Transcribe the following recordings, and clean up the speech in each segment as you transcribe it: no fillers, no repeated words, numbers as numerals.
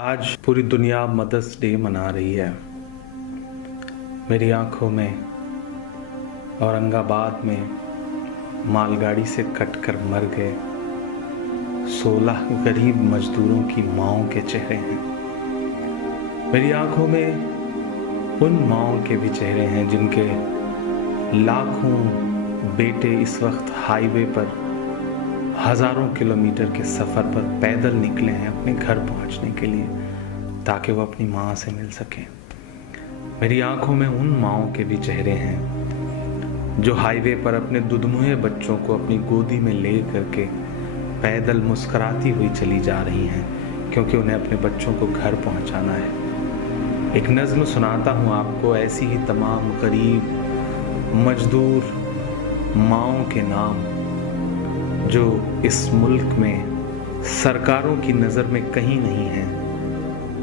आज पूरी दुनिया मदर्स डे मना रही है। मेरी आंखों में औरंगाबाद में मालगाड़ी से कटकर मर गए 16 गरीब मजदूरों की माँओं के चेहरे हैं। मेरी आंखों में उन माँओं के भी चेहरे हैं जिनके लाखों बेटे इस वक्त हाईवे पर हजारों किलोमीटर के सफ़र पर पैदल निकले हैं अपने घर पहुंचने के लिए, ताकि वो अपनी माँ से मिल सकें। मेरी आंखों में उन माँओं के भी चेहरे हैं जो हाईवे पर अपने दुधमुहे बच्चों को अपनी गोदी में ले करके पैदल मुस्कुराती हुई चली जा रही हैं, क्योंकि उन्हें अपने बच्चों को घर पहुंचाना है। एक नज़्म सुनाता हूँ आपको, ऐसी ही तमाम गरीब मजदूर माँओं के नाम जो इस मुल्क में सरकारों की नज़र में कहीं नहीं है,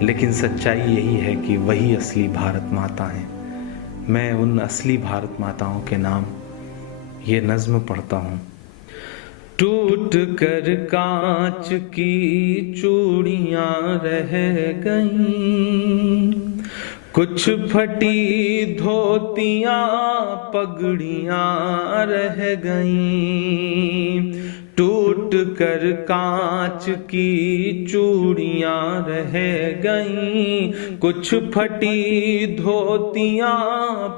लेकिन सच्चाई यही है कि वही असली भारत माता हैं। मैं उन असली भारत माताओं के नाम ये नज़्म पढ़ता हूँ। टूट कर कांच की चूड़ियाँ रह गईं, कुछ फटी धोतियाँ पगड़ियाँ रह गईं। टूट कर कांच की चूड़ियाँ रह गईं, कुछ फटी धोतियाँ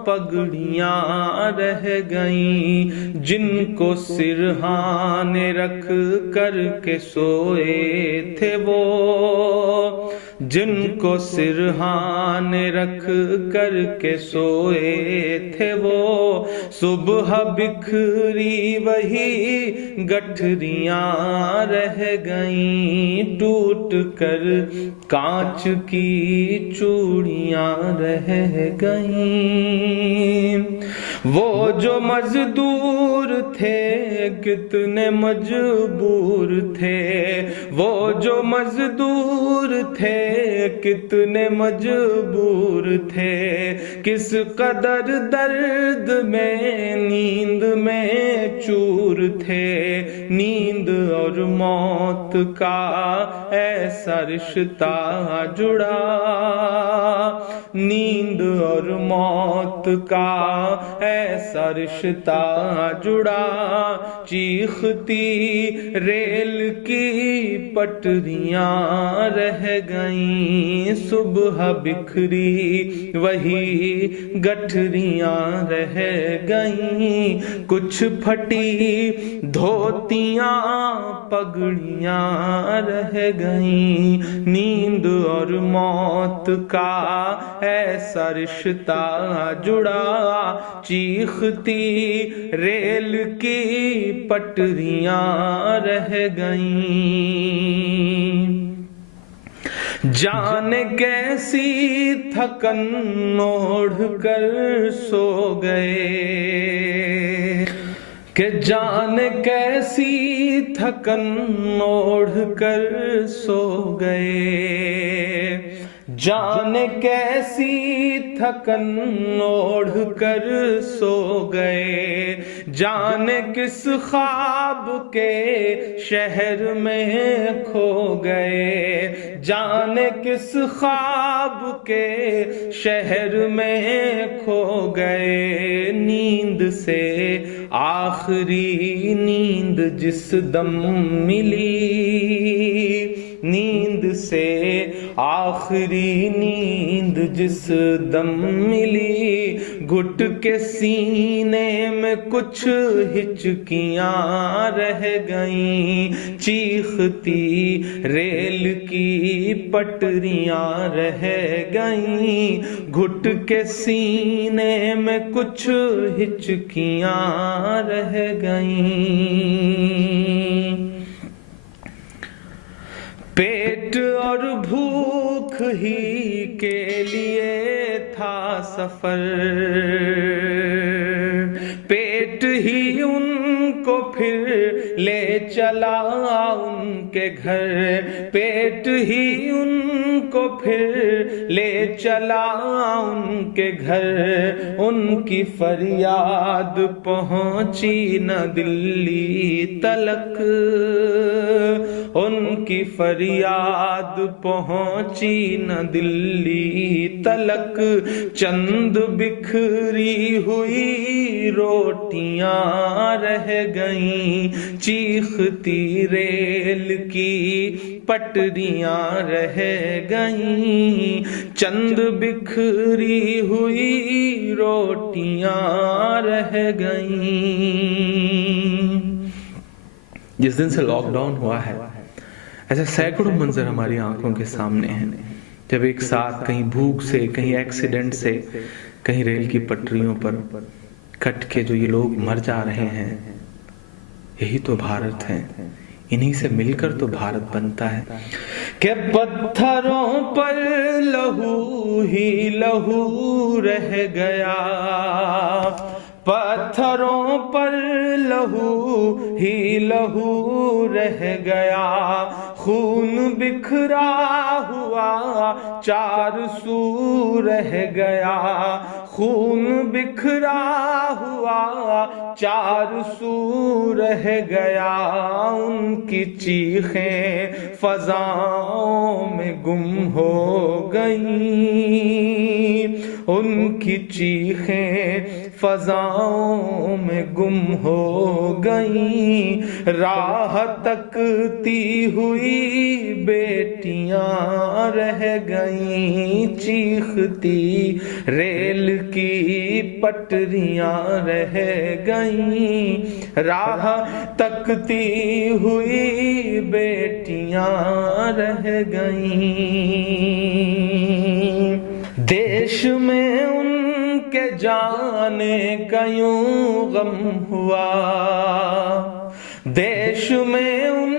पगड़ियाँ रह गईं। जिनको सिरहाने रख कर के सोए थे वो, जिनको सिरहाने रख कर के सोए थे वो, सुबह बिखरी वही गठरियाँ रह गईं। टूट कर कांच की चूड़ियाँ रह गईं। वो जो मजदूर थे कितने मजबूर थे, वो जो मजदूर थे कितने मजबूर थे। किस कदर दर्द में नींद में चूर थे। नींद और मौत का ऐसा रिश्ता जुड़ा, नींद और मौत का ऐसा रिश्ता जुड़ा। चीखती रेल की पटरियाँ रह गईं, सुबह बिखरी वही गठरियाँ रह गईं। कुछ फटी धोतियाँ पगड़ियाँ रह गईं। नींद और मौत का ऐसा रिश्ता जुड़ा। चीखती रेल की पटरियाँ रह गईं। जाने कैसी थकन ओढ़ कर सो गए, कि जाने कैसी थकन ओढ़ कर सो गए। जाने कैसी थकन ओढ़ कर सो गए। जाने किस ख्वाब के शहर में खो गए। जाने किस ख्वाब के शहर में खो गए। नींद से आखिरी नींद जिस दम मिली, नींद से आखिरी नींद जिस दम मिली। घुट के सीने में कुछ हिचकियाँ रह गईं। चीखती रेल की पटरियाँ रह गईं। घुट के सीने में कुछ हिचकियाँ रह गईं। पेट और भूख ही के लिए था सफर, पेट ही उनको फिर ले चला उनके घर। पेट ही उन کو پھر لے چلا ان کے گھر، ان کی فریاد پہنچی نہ دلی تلک، ان کی فریاد پہنچی نہ دلی تلک، چند بکھری ہوئی روٹیاں رہ گئیں، چیختی ریل کی پٹریاں رہ گئیں، چند بکھری ہوئی روٹیاں رہ گئیں۔ جس دن سے لاک ڈاؤن ہوا ہے ایسے سینکڑوں منظر ہماری آنکھوں کے سامنے ہیں، جب ایک ساتھ کہیں بھوک سے، کہیں ایکسیڈنٹ سے، کہیں ریل کی پٹریوں پر کٹ کے جو یہ لوگ مر جا رہے ہیں۔ یہی تو بھارت ہے، انہی سے مل کر تو بھارت بنتا ہے کہ پتھروں پر لہو ہی لہو رہ گیا، پتھروں پر لہو ہی لہو رہ گیا، خون بکھرا ہوا چار سو رہ گیا، خون بکھرا ہوا چار سو رہ گیا، ان کی چیخیں فضاؤں میں گم ہو گئیں، ان کی چیخیں فضاؤں میں گم ہو گئیں، راہ تکتی ہوئی بیٹیاں رہ گئیں، چیختی ریل کی پٹریاں رہ گئیں، راہ تکتی ہوئی بیٹیاں رہ گئیں، دیش میں ان کے جانے کا یوں غم ہوا، دیش میں ان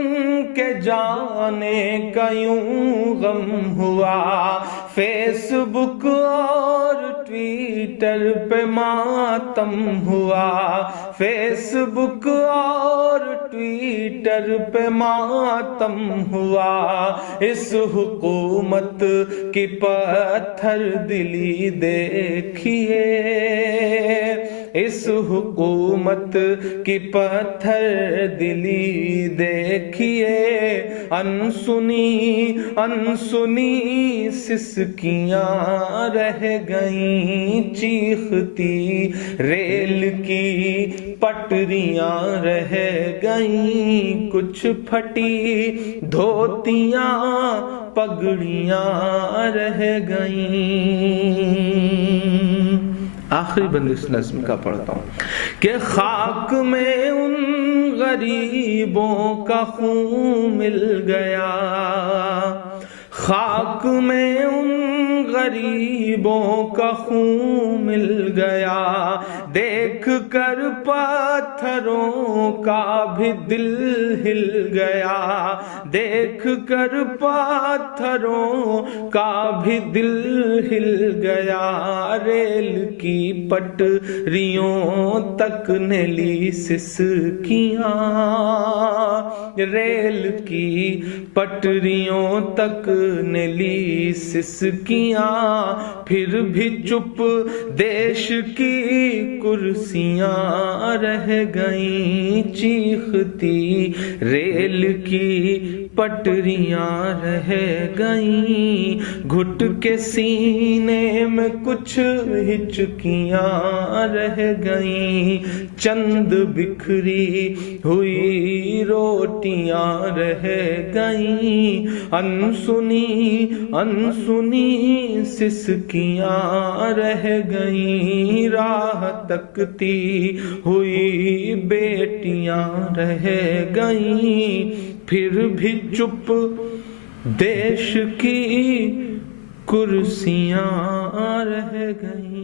کے جانے کا یوں غم ہوا، فیس بک اور ٹویٹر پہ ماتم ہوا، فیس بک اور ٹویٹر پہ ماتم ہوا، اس حکومت کی پتھر دلی دیکھیے، اس حکومت کی پتھر دلی دیکھیے، انسنی انسنی سسکیاں رہ گئیں، چیختی ریل کی پٹریاں رہ گئیں، کچھ پھٹی دھوتیاں پگڑیاں رہ گئیں۔ آخری بند اس نظم کا پڑھتا ہوں کہ خاک میں ان غریبوں کا خون مل گیا، خاک میں ان غریبوں کا خون مل گیا، دیکھ کر پتھروں کا بھی دل ہل گیا، دیکھ کر پتھروں کا بھی دل ہل گیا، ریل کی پٹریوں تک نے لی سسکیاں، ریل کی پٹریوں تک نے لی سسکیاں، پھر بھی چپ دیش کی کرسیاں رہ گئیں، چیختی ریل کی پٹریاں رہ گئیں، گھٹ کے سینے میں کچھ ہچکیاں رہ گئیں، چند بکھری ہوئی روٹیاں رہ گئیں، انسنی انسنی سسکیاں رہ گئیں، راہ تکتی ہوئی بیٹیاں رہ گئیں، پھر بھی چپ دیش کی کرسیاں رہ گئیں۔